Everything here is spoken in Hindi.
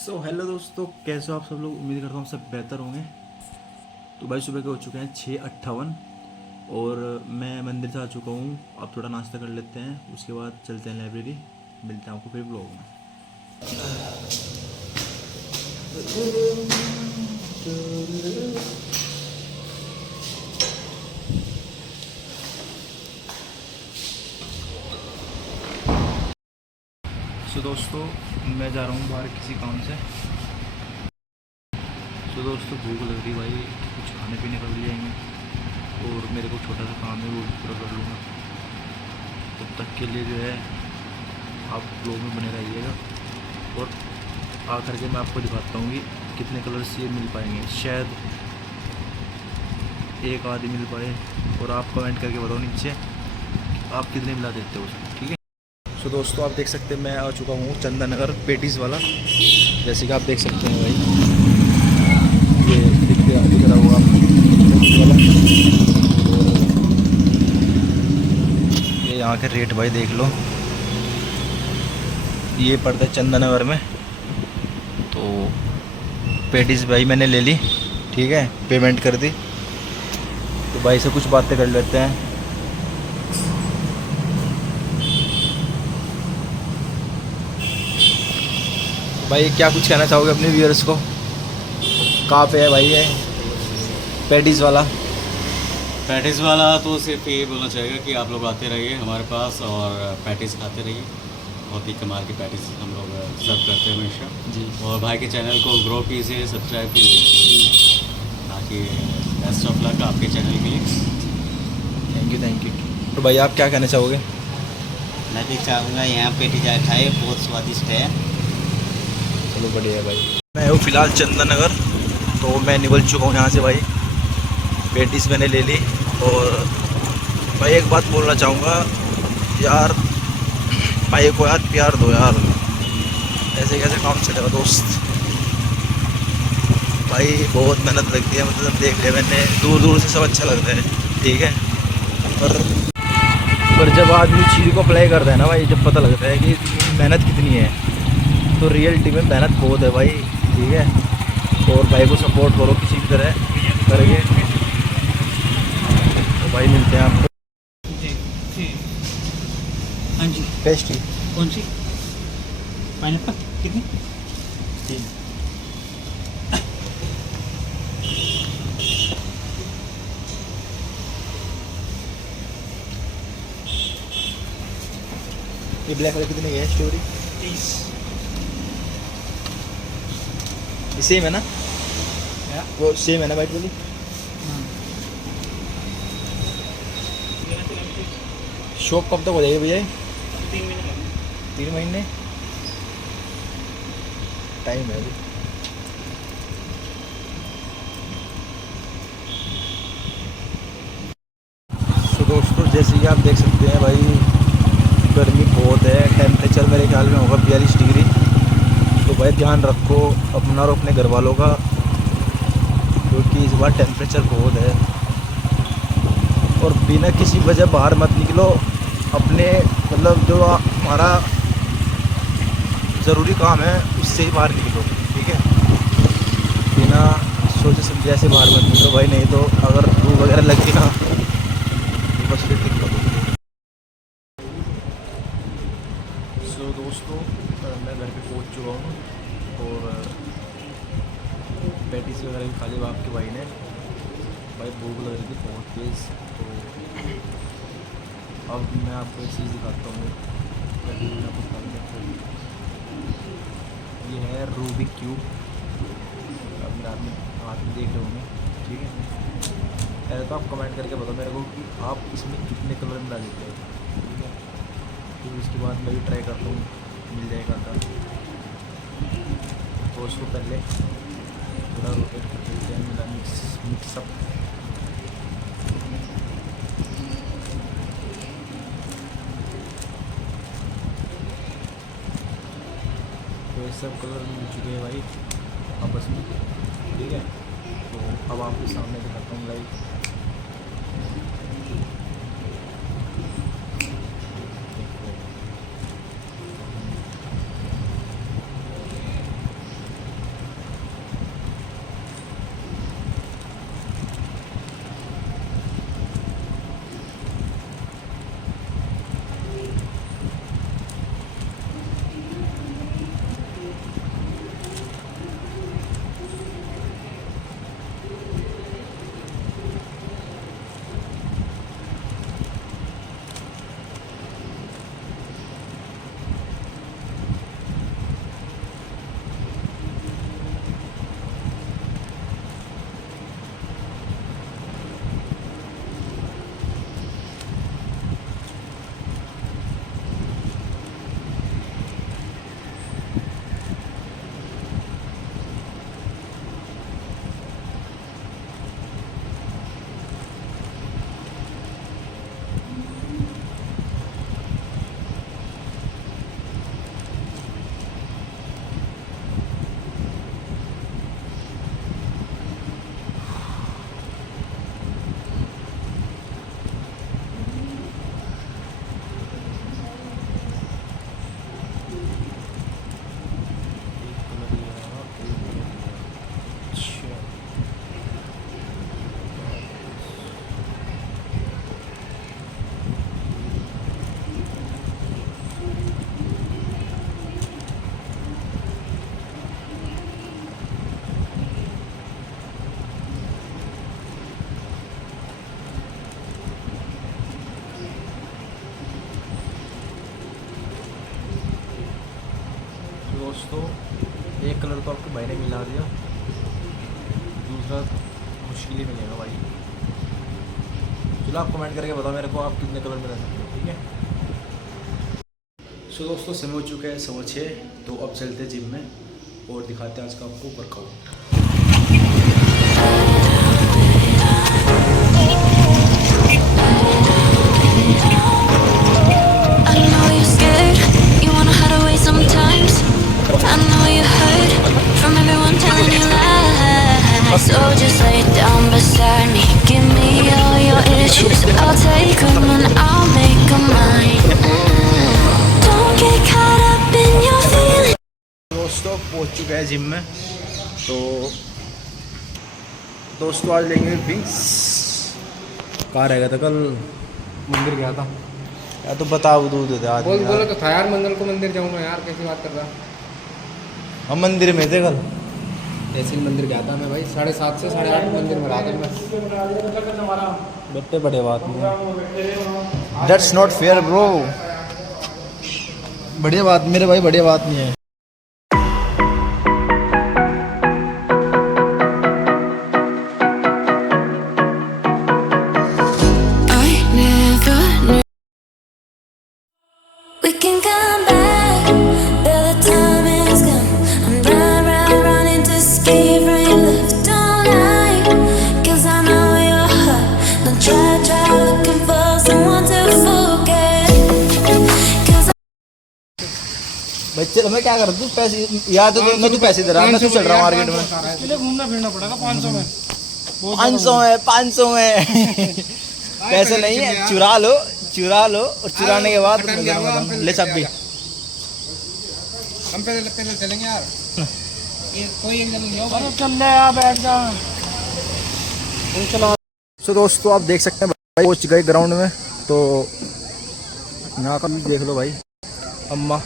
हेलो दोस्तों, कैसे हो आप सब लोग। उम्मीद करता हूँ सब बेहतर होंगे। तो भाई सुबह के हो चुके हैं 6:58 और मैं मंदिर से आ चुका हूँ। अब थोड़ा नाश्ता कर लेते हैं, उसके बाद चलते हैं लाइब्रेरी। मिलते हैं आपको फिर ब्लॉग में। दोस्तों, मैं जा रहा हूँ बाहर किसी काम से। दोस्तों, भूख लग रही भाई, कुछ खाने पीने का ले जाएंगे और मेरे को छोटा सा काम है वो भी पूरा कर लूँगा। तब तक के लिए जो है आप ब्लॉग में बने रहिएगा और आकर के मैं आपको दिखाता हूँ कि कितने कलर्स ये मिल पाएंगे। शायद एक आदि मिल पाए और आप कमेंट करके बताओ नीचे आप कितने मिला देते हो उसमें, ठीक है। दोस्तों, आप देख सकते हैं मैं आ चुका हूँ चंदन नगर पेटीज़ वाला। जैसे कि आप देख सकते हैं भाई, ये दिख रहा होगा आपको पेटीज़ वाला। और ये यहाँ के रेट भाई देख लो। ये पड़ता है चंदन नगर में। तो पेटीज़ भाई मैंने ले ली, ठीक है, पेमेंट कर दी। तो भाई से कुछ बातें कर लेते हैं। भाई क्या कुछ कहना चाहोगे अपने व्यूअर्स को। कहाँ पे है भाई ये पेटीज़ वाला। पैटीज़ वाला तो सिर्फ ये बोलना चाहेगा कि आप लोग आते रहिए हमारे पास और पैटीज़ खाते रहिए। बहुत ही कमाल की पैटीज़ हम लोग सर्व करते हैं हमेशा जी। और भाई के चैनल को ग्रो कीजिए, सब्सक्राइब कीजिए। बाकी बेस्ट ऑफ लक आपके चैनल के लिए। Thank you. तो भाई आप क्या कहना चाहोगे। मैं भी चाहूँगा यहाँ पेटी चाय खाए, बहुत स्वादिष्ट है। चलो बढ़िया है भाई। मैं हूँ फ़िलहाल चंदन नगर, तो मैं निकल चुका हूँ यहाँ से भाई। पेटीज़ मैंने ले ली। और भाई एक बात बोलना चाहूँगा यार, भाई को यार प्यार दो यार, ऐसे कैसे काम चलेगा दोस्त। भाई बहुत मेहनत लगती है, मतलब देख लिया मैंने, दूर दूर से सब अच्छा लगता है, ठीक है। पर जब आदमी चीज़ को अप्लाई करता है ना भाई, जब पता लगता है कि मेहनत कितनी है, तो रियलिटी में मेहनत बहुत है भाई, ठीक है। और भाई को सपोर्ट करो किसी भी तरह करके। तो भाई मिलते हैं आपको। जी हाँ जी। पेस्ट्री कौन सी? पाइनएप्पल कितनी? 3। ये ब्लैक वाले कितने की है स्टोरी? 30। ये सेम है ना, क्या? वो सेम है ना वाइट वाली। शॉप कब तक हो जाएगी भैया? 3 महीने लगेंगे। 3 महीने टाइम है अभी। तो दोस्तों, जैसे कि आप देख सकते हैं भाई, गर्मी बहुत है। टेम्परेचर मेरे ख्याल में होगा 42 डिग्री। तो भाई ध्यान रखो अपना और अपने घर वालों का, क्योंकि इस बार टेम्परेचर बहुत है। और बिना किसी वजह बाहर मत निकलो। अपने मतलब जो हमारा ज़रूरी काम है उससे ही बाहर निकलो, ठीक है। बिना सोचे समझे ऐसे बाहर मत निकलो भाई, नहीं तो अगर धूप वगैरह लग गई ना तो बस फिर दिक्कत होगी। दोस्तों, मैं घर पे पहुंच चुका हूँ और पैटीज वगैरह भी खा ली आपके भाई ने। भाई भूख लग रही थी बहुत तेज़। तो अब मैं आपको एक चीज़ दिखाता हूँ। ये है रूबिक क्यूब। अब आप हाथ में देख रहे होंगे, ठीक है। पहले तो आप कमेंट करके बताओ मेरे को कि आप इसमें कितने कलर मिला देते हो, ठीक है। फिर उसके बाद मैं भी ट्राई करता हूँ मिल जाएगा था। तो उसको पहले थोड़ा रोटेट कर देते हैं, मिला मिक्सअप। तो ये सब कलर मिल चुके हैं भाई आपस में, ठीक है। तो अब आपके सामने दिखाता हूँ लाइक। दोस्तों, एक कलर तो आपके भाई ने मिला दिया, दूसरा मुश्किल ही मिलेगा भाई। चलो आप कमेंट करके बताओ मेरे को आप कितने कलर में रह सकते हो, ठीक है। सो दोस्तों, समय हो चुका है 6:15, तो अब चलते हैं जिम में और दिखाते हैं आज का आपको workout. I know you're scared, you wanna hide away sometimes. I know you heard from everyone telling you lies. So just lay down beside me, give me all your issues. I'll take them and I'll make them mine. Don't get caught up in your feelings. दोस्तों पहुंच चुका है जिम में, तो दोस्तों आज लेंगे ड्रिंक्स। कहाँ रह गया था कल? मंदिर गया था। या तो बताओ दूध दे आदमी बोला यार। तो था यार, मंगल को मंदिर जाऊंगा यार, कैसी बात कर रहा। हम मंदिर में थे कल। ऐसे ही मंदिर गया था मैं भाई, 7:30 से 8:30 मंदिर में रहा था मैं। बट्टे बड़े बात नहीं, दैट्स नॉट फेयर ब्रो। बढ़िया बात मेरे भाई, बढ़िया बात नहीं है। I never knew we can come back. Better time is come. I'm done running to escape from your love tonight. 'Cause I know you're hurt. Don't try looking for someone to forget. 'Cause बच्चे मैं क्या कर तू पैसे याद तो मैं तू पैसे दे रहा मैं तू चल रहा मार्केट में। इसलिए घूमना फिरना पड़ेगा 500 में। 500 में पैसे नहीं है, चुरा लो और चुराने के बाद ले सब भी। हम पहले चलेंगे यार, ये कोई एक जन चल ले यार, बैठ जा। चलो। सो दोस्तों आप देख सकते हैं भाई पहुंच गए ग्राउंड में, तो यहाँ का भी देख लो भाई। अम्मा